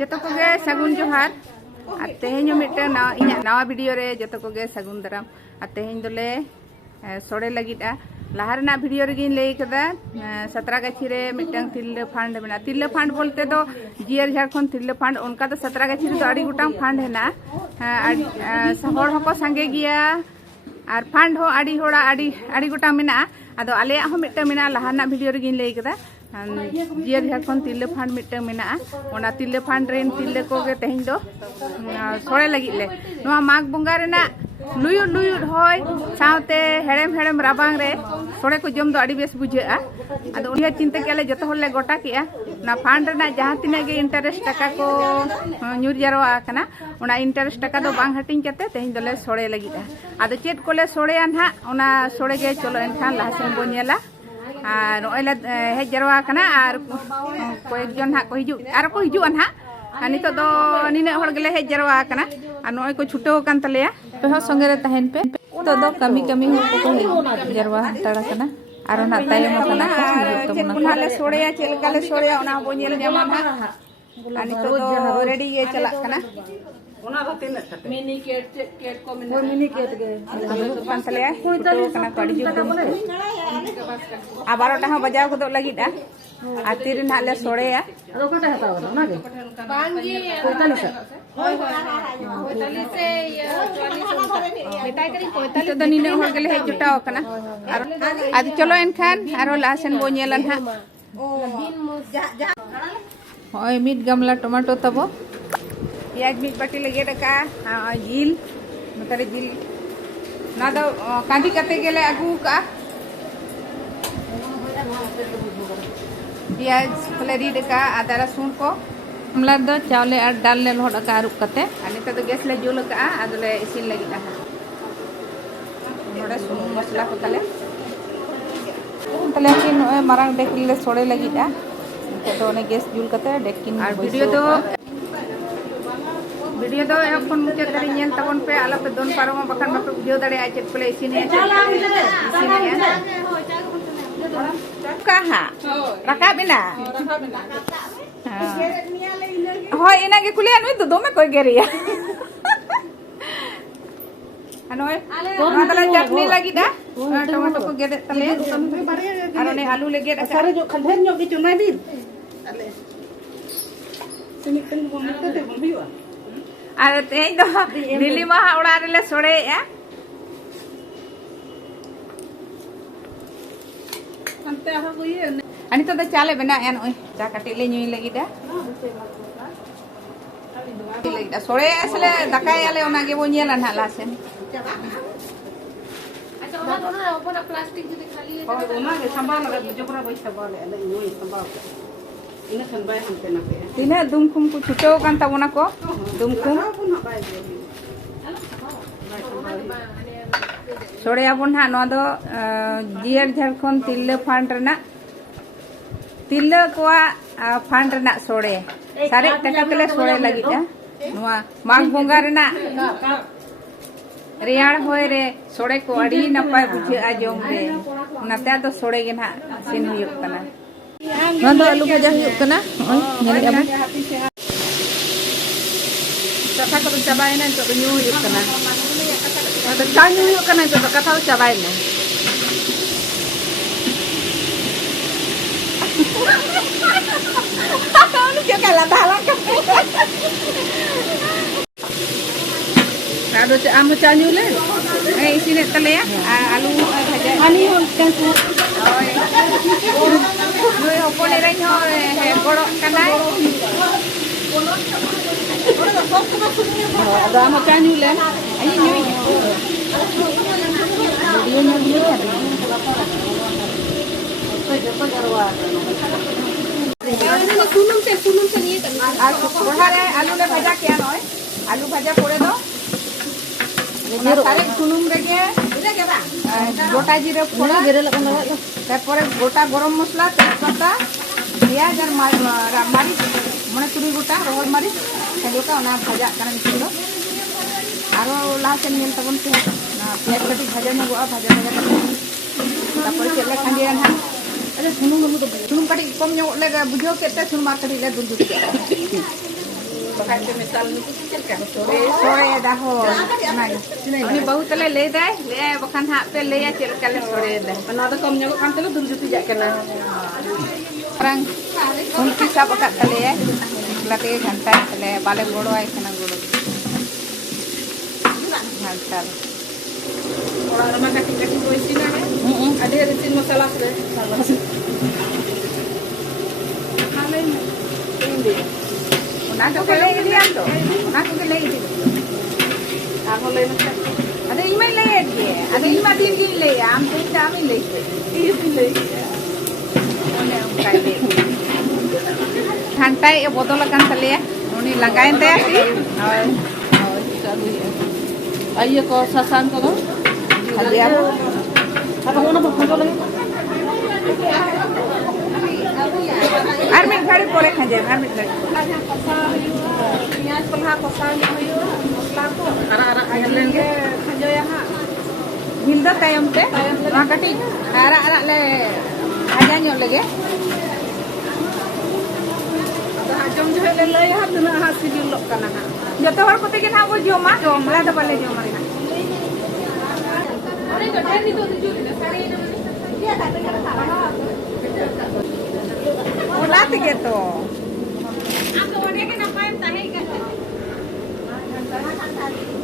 जतो कोगे सगुन जोहार तेहेño मिटन नवा वीडियो रे जतो कोगे सगुन दाराम तेहेñ दोले सोड़े लगिदा लाहारना वीडियो रे गिन लई कदा 17 गाछी रे मिटन तिल्ले फांड मेना तिल्ले फांड बोलते तो जियर झारखंड तिल्ले फांड उनका तो 17 गाछी रे तो आड़ी गुटांग फांड हेना हर हको संगे गिया और फांड हो आड़ी होड़ा आड़ी गोटा मेना आदो आले हो मिटन मेना लाहारना वीडियो रे गिन लई कदा जियर झारखंड तिल्ले फांड मिटन मेना ओना तिल्ले फांड रेन तिल्ले कोगे तेहेñ दो सोड़े लगी ले नोआ माघ बंगा रेना लुयुर लुयुर होय सावते हेड़ेम हेड़ेम राबांग रे सोड़े को जम दो आड़ी बेस बुझेआ आदो उनिया चिंता केले जतो होले गोटा केआ ना फांड रेना जहां तिना गे इंटरेस्ट टाका को न्यूर जारवा कना ओना इंटरेस्ट टाका दो बांग हटिंग कते तेहेñ दोले सोड़े लगिदा आदो चेत कोले सोड़ेया ना ओना सोड़े गे चलो एनखान लाहासेन बो नेला और नोयला हेज जारवा कना और कोएक जन हा को हिजु आर को हिजु अन हा नितो दो निने हड़ गेले हेज जारवा कना और नोय को छुटो कान तलेया पे हो संगे रे तहन पे तो दो कमी कमी हो को जारवा तड़ा कना और ना तायम कना को तो मना ले सोड़ेया चेलका ले सोड़ेया ओना बो नेल जामा हा नितो दो रेडी ये चला कना ओना रो तीन कते मिनी केट को मिनी केट गे कान तलेया तो कना पड़ी जु आ 12टा हो बजाव को दो लगिदा आ तीर ना ले सोड़ेया अदो कटा हताव ना गे बांजी 45 होय 45 से 44 बेटाय करी 45 तो दनी ने होर गेले हे जुटाव कना और आदि चलो एनखान आरो लासेन बो नेलन हा होय मिट गमला टमाटो तबो प्याज मिट बाटी लगे डका जिल मतरे जिल ना दो कांदी कते गेले आगु का प्याज फलेरी डका आदा रसुन को हमला दो चावले और डाल ले लोड का रुक कते अनि तो गैस ले जुल का आदले इसिन लगी दा नोडे सुन मसाला को तले कि नोए मारांग डेकिल ले सोड़े लगी दा तो ने गैस जुल कते डेकिन और वीडियो दो एखन मुचे दारी नेल तबन पे आला पे दोन पारोमा बखान बापे बुझो दाड़े आ चेक प्ले इसिन है कहा रखा बिना होय इना के कुलिया नुई तो दोमे कोई गेरिया अनोय तले चटनी लगी दा टमाटो को गेदे तले आरो ने आलू ले गेदा सारे जो खलधन जो की चुनाई दी तले सिनिकन बोमते ते बोमिवा अरे तेज दो दिल्ली महा उड़ा रे सोड़े या अंते हा कोई अनि तो चाले बना एन ओय चा काटी ले नुई लगी दा सोड़े असले दकाय आले ओना गे बो नेला ना लासेन अच्छा ओना ओपन प्लास्टिक जदी खाली ओना गे संभाल रे जोकरा बैठा बाले ले नुई संभाल इन खनबाय हमते ना पे तिना दुमखुम को छुटो कान तबोना को दुमखुम सोड़े आबोन हा नो दो जियर झारखंड तिल्ले फांड रेना तिल्ले कोआ फांड रेना सोड़े सारे टका तेले सोड़े लगिदा नोआ माघ बंगा रेना रेयाड़ होय रे सोड़े को अड़ी नपाय बुझे आ जोम रे ओनाते दो सोड़े गे ना सिन हुयुक कना नंदो आलू भाजा हुयुक कना नेल आबो कथा को चाबायना तो न्यू हुयुक कना तो चा न्यू हुयुक कना तो कथा चाबायना नु के कला दाला आदो आम चा न्यू ले ए इसिने तले आलू भाजा आनी होन टेंस नुई होपने रे हो हे गोड़ो कनाय ada mau canyu le ayi nyui dia nyui apa jarwa sunum se niye আর কোড়ারে আলু le bhaja kiya noy alu bhaja করে দাও সারে sunum রেগে গোটা জিরে ফোড়া গেরে লাগানো তারপরে গোটা গরম মশলা তেজপাতা পেঁয়াজ আর মারিচ মানে তুরি গোটা রহর মারিচ সেগুলোকে ওনা ভাজা কারণ ছিল আরো লাস্টে নিয়ে তখন পেঁয়াজ কাটি ভাজা নেবো ভাজা ভাজা তারপরে চেলে খান্ডিয়ে না আরে শুনুন কাটি কম লেগে বুঝেও কেটে শুনুন মার কাটি দুল দুল Pakai misal itu kan sore. sore dah ho ini bau tele le dai le bakan hak pe le ya cel kale sore dah Mana ada kamu nyokok kan telu dulu tidak kena. orang kunci sab kat tele ya lagi घंटा tele bale godo ai kana godo घंटा Orang rumah kaki-kaki boy sini kan. Ada resin masalah sudah. Kalian ini. una to ke le dia to una to ke le dia Aku lain macam. ada email le dia ada email din din le am tu kami le Ini. one kai le घंटा ये बोतल kan tele ya uni lagain te asi Ayo kau sasan kau. Kalian Apa mana bukan lagi? armin घड़ी pore khaje armin घड़ी Pinyas pelha kosan ayo. Masla tu. Arak-arak ayam lagi. Kerja ya ha. hilda tayom te ma kati ara ara le aja nyol lege Jom johor lelai ha tuna ha sibil lok kana ha. joto hor kote gen ha bo joma la da pale joma na Ore to ten itu tujuh ni sari ni. Dia tak dengar tak. ola te ge to Aku ada kena paim tahi kan.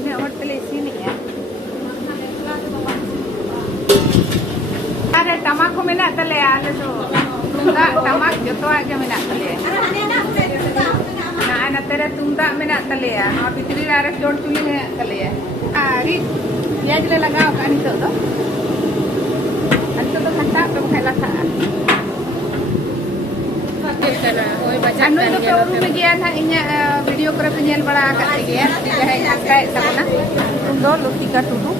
ini hotel sini ya ada tamak ko mena tale ale to tungga tamak joto aja mena tale na ana tere tungga mena tale ya no pitri are jod chuli mena tale ya ari प्याज ले लगाओ कानी तो घंटा तो खेला था anu itu ke urung bagian inya video kore penyel bala kat ya digahe angkai sabona undo lutika tudu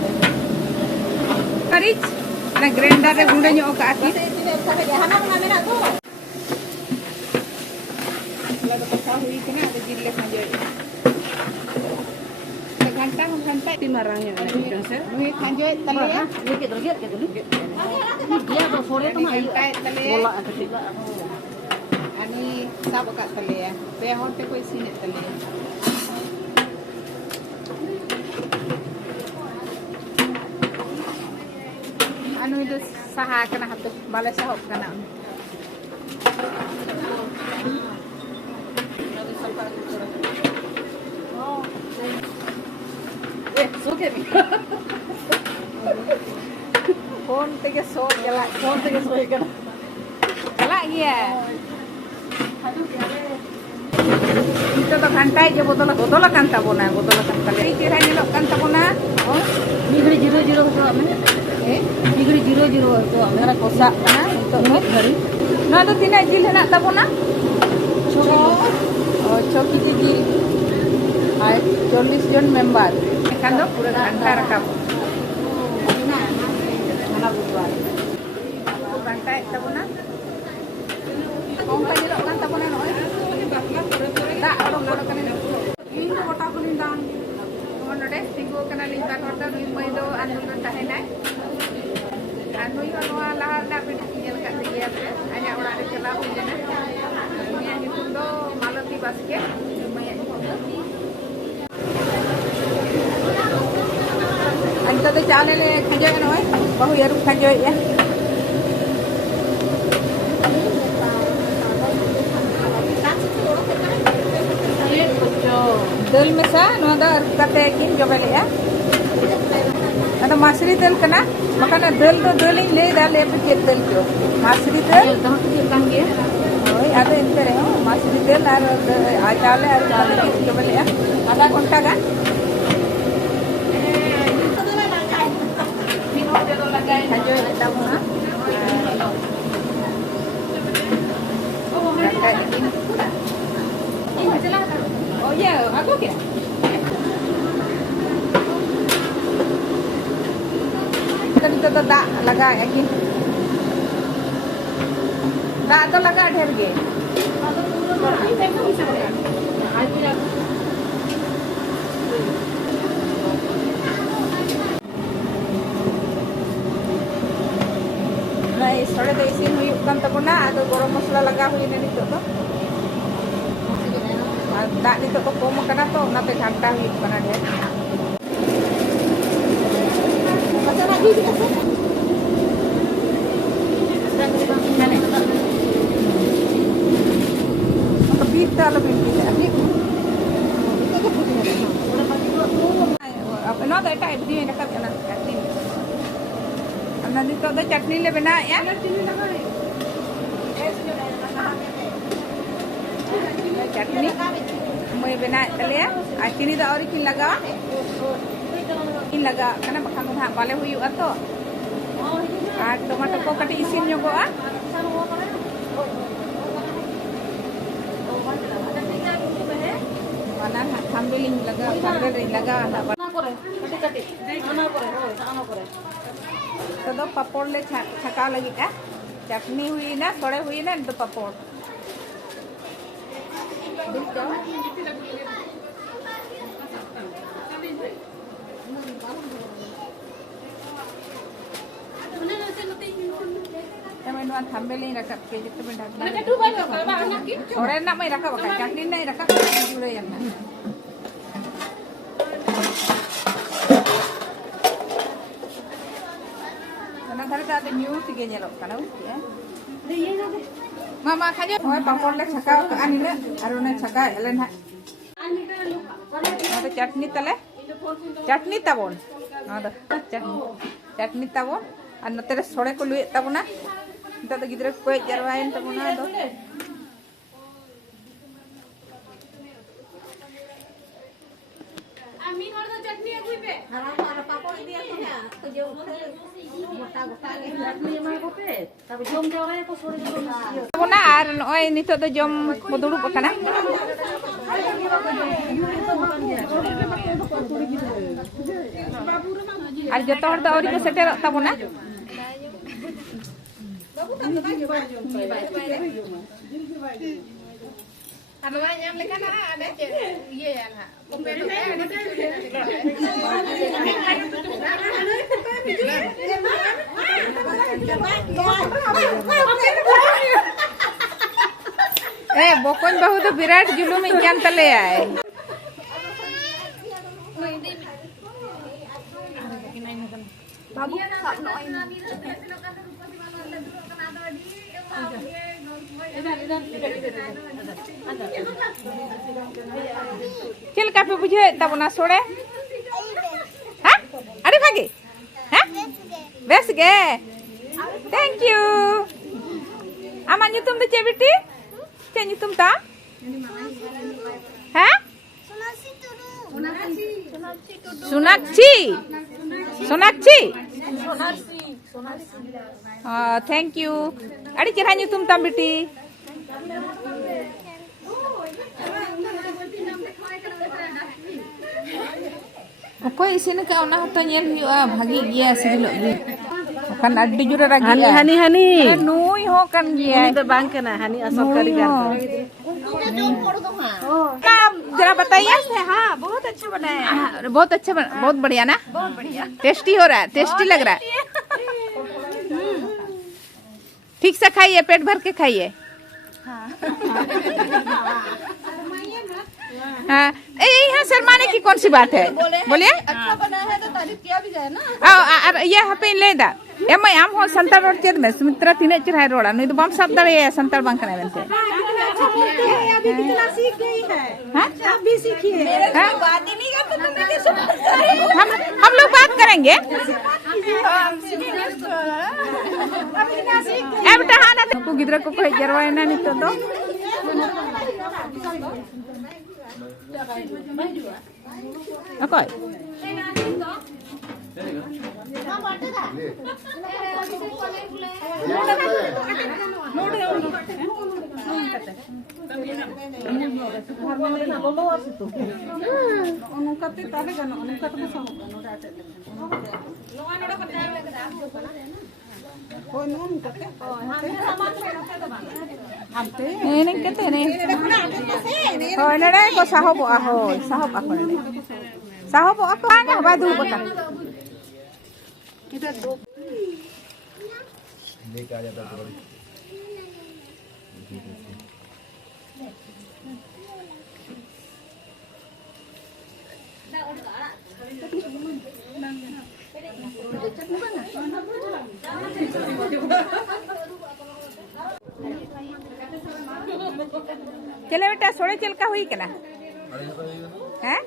karich na grinder re gunde nyo ka ati lalu pasal hui kena ada jille kanjoi घंटा Timarangnya ni kan hui kanjoi tale ya Dia tu sore tu mah घंटा tale bola kecil. ani sab ka tale ya pe hote ko sine tale anu itu saha kana hatu bala sahop kana Suka ni. phone tege so jala Phone tengah soal kan. jala iya itu to घंटा je botol kan tabona tale kira nilok kan tabona oh Migri jiro tu ame. Migri jiro tu ame kosak kana tu hari. no to tina jil henak tabona Choro. oh choki ke jil ai 40 jon member kan do pura घंटा rakap Mana buat. घंटा tabona kong ka nilok kan tabona no tak orang bodoh kan Ini kota kulindang. node tinggu kana lingkar horta nui mai do andun tahenai anui anua lahar na pidi nyel kat dia anya ora de cela hu jena ini nyutum do malati basket maya anta to chale le khajo na hoy bahu yaru khajo ya dal mesa no da kate kin jobele ya ada masri dal kana makana dal to dal in le da le pe dal jo masri dal Tahu tu kan dia. oi ada entere ho masri dal ar ajale ar kate kin jobele ya ada konta kan mino de do lagai hajo eta muna oh ya aku kira kita tak laga lagi tak तो लगा ढेर गे Nah, sore do isin huyuk kan tabona ado goro masala laga huyina nito to दाग नितो तो कम करना तो नाते घंटा हुई करना ढेर बीता लो बीता ना तो एटा इबदी में रखा करना चटनी अन्ना नितो तो चटनी ले बना या चटनी मैं बना तले आ चीनी दा और की लगा करना बखान ना बाले हुई तो आ टमाटो को कटी इसिन जोगोआ mana ambilin laga na तो पापड़ ले छका लगी का चटनी हुई ना थोड़े हुई ना तो पापड़ मैं थंबेली रखा के जितने में ढक थोड़े ना मैं रखा बका चटनी नहीं रखा जुड़े जाना ना घर का तो न्यूज़ के जेलो कना उठे मामा खाजे होय पापड़ ले छका आनी ले आरो ने छका एले ना तो चटनी तले चटनी ताबोन आदा चटनी ताबोन और नते रे सोड़े को लुए ताबोना तो गिद्रे को जरवाइन ताबोना दो आमी और तो चटनी अगुई पे हरा पापड़ दिया तो ना तो जो मोटा गोटा के चटनी मा को पे तब जम जरा को सोड़े को ताबोना और ओय नितो तो जम को दुड़ुब कना और जो तोड़ तो और को shutter ताबोना Anuan yang lekan ada iya ya nak. Kompeten bokon bahu tu virat julum ikan tele ay. Babu tak noi. चल काफी बुझे तब ना सोड़े हाँ अरे भागे हाँ बेस गे थैंक यू आमा ᱧᱩᱛᱩᱢ ᱫᱚ ᱪᱮᱫ ᱵᱤᱴᱤ ᱪᱮᱫ ᱧᱩᱛᱩᱢ ᱛᱟ हाँ सोनाक्षी सोनाक्षी थैंक यू अड़ी चेहरा ᱧᱩᱛᱩᱢ ताम बिटी ओकोय इसिन का ओना हतो नेल हुआ भागी गिया सिबिलो गे kan adi jura ragi hani nui ho kan गिया तो बांग करना हनी असर कारीगर काम जरा बताइए हाँ बहुत अच्छा बनाया बहुत अच्छा बहुत बढ़िया ना बहुत बढ़िया टेस्टी हो रहा है टेस्टी लग रहा है ठीक से खाइए पेट भर के खाइए हाँ यहाँ शर्माने की कौन सी बात है बोलिए अच्छा बना है तो तारीफ किया भी जाए ना ये हपे ले दा एम आम हो संताल रोड चेद में सुमित्रा तीन चिराय रोड़ा नुई तो बम सब दड़े संताल बांग कने बनते अभी कितना सीख गई है हां आप भी सीखिए बात ही नहीं करते तुम कैसे हम लोग बात करेंगे ए बेटा हां ना को गिदरा को कोई जरवाय ना नितो तो okay ini kete nih oh nere ko sahop aho sahop aku nere sahop aku hanya badu bekan kita दो लेके आ जाता है चले बेटा सोड़े चल का हुई कना हैं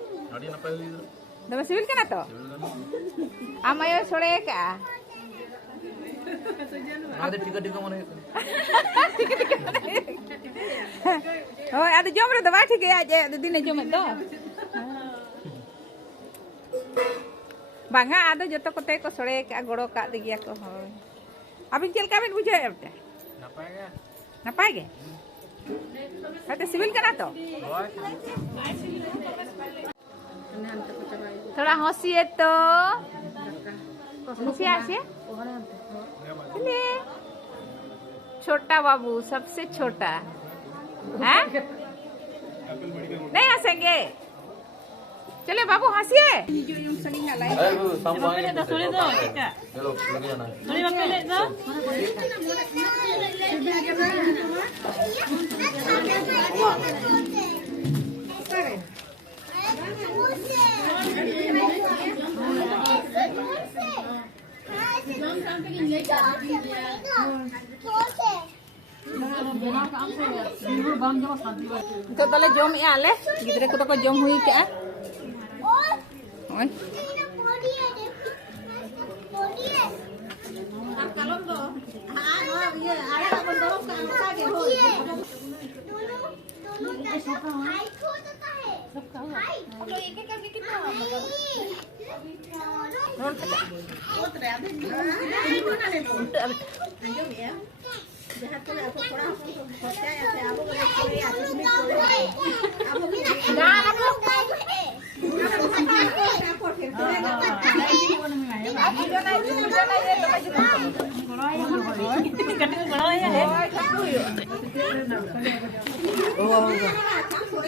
दमे सिविल कना तो आम आयो सोड़े का टिका मने होय आदो जम रे दवा ठीक है आज दिन जम दो बांगा आदो जतो कोते को सोड़े का गोड़ो का दिया को होय अबिन चल का बिन बुझे बेटा नापाय गे हते सिविल कना तो थोड़ा हंसिए तो हंसी आसे छोटा बाबू सबसे छोटा है नहीं हंसेंगे चले बाबू हंसिए तो तले जम आले गिद्रे को तो जम हुई क्या ओय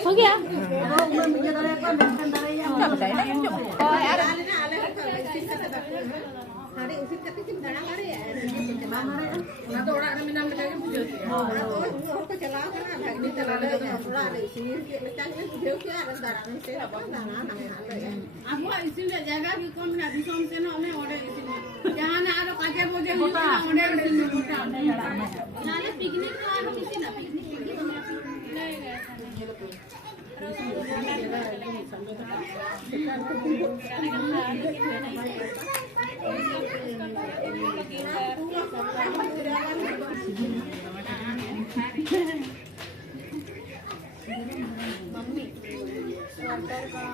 हो गया क्या बताए ना hari usit kata tim darang hari ya atau orang minang kita yang punya orang ko chala kana bhai ni chala le pura le sini lekan में video क्या darang से apa ना ना aku isin le jaga भी कौन ना दिसम से ना मैं ऑर्डर इsin जहां ना आरो काके बोले ऑर्डर इsin मोटा नाले पिकनिक तो आरो किसी ना पिकनिक नहीं गए मम्मी स्वेटर का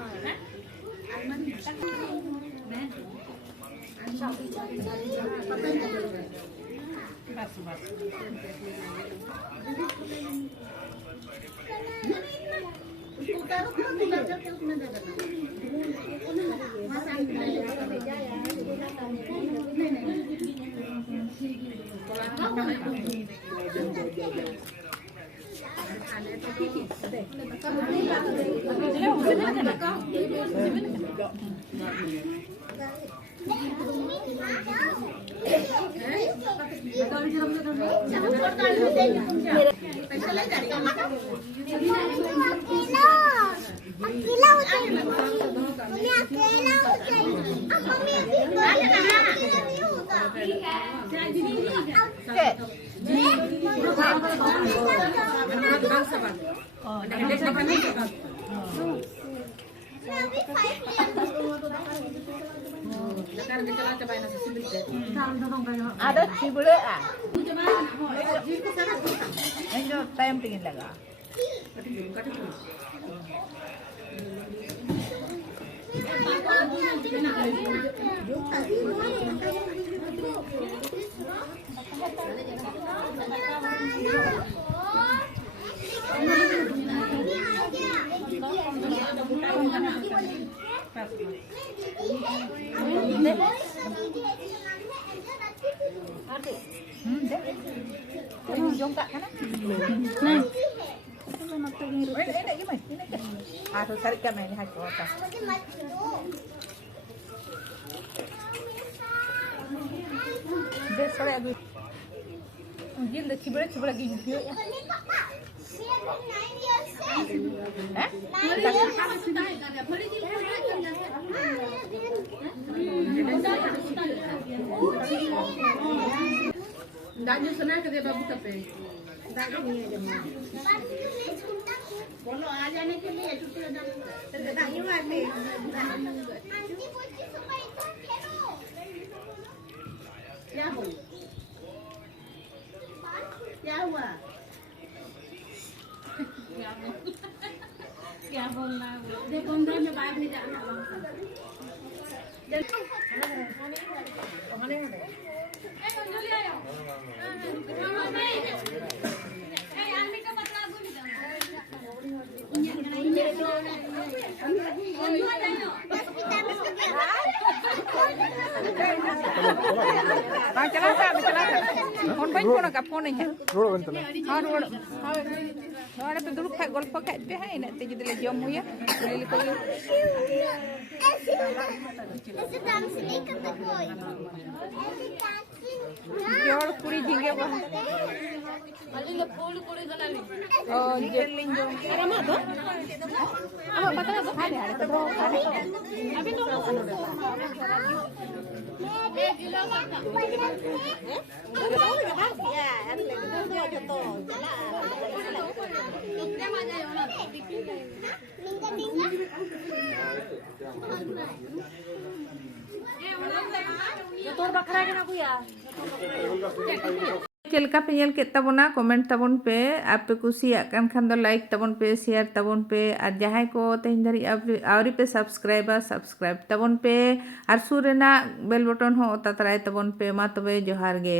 बस बस ada cibule ah ini time pingin laga jongkak kan? Nah, ini gimana? Harus cari kamera ini hati otak. Besok lagi. Mungkin dah cibra gigi ya. Danya senang kerja babu tapi. दाग नहीं है जमा बोलो आ जाने के लिए छुट्टी हो जाने दाग यूं आते क्या बोल क्या हुआ क्या बोलना देखो अंदर में बाहर नहीं जाना चला फोन बन फोन का फोन है हाँ रोड हाँ पे दुरुक खा गोल्फ खा पे है ना ते जदले जम हुआ ले को जोड़ पूरी झिंगे बा अली ले फूल कुड़ी गनाली ओ जेलिंग जो अरे मा दो अब बता दो खाली हारे तो अभी तो चलका पे ñel के तबना कमेंट तबन पे आप पे कुसिया कान खान दो लाइक तबन पे शेयर तबन पे और जहां को तेन धरी आवरी पे सब्सक्राइब तबन पे और सुर रेना बेल बटन हो ततराय तबन पे मा तबे जोहार गे।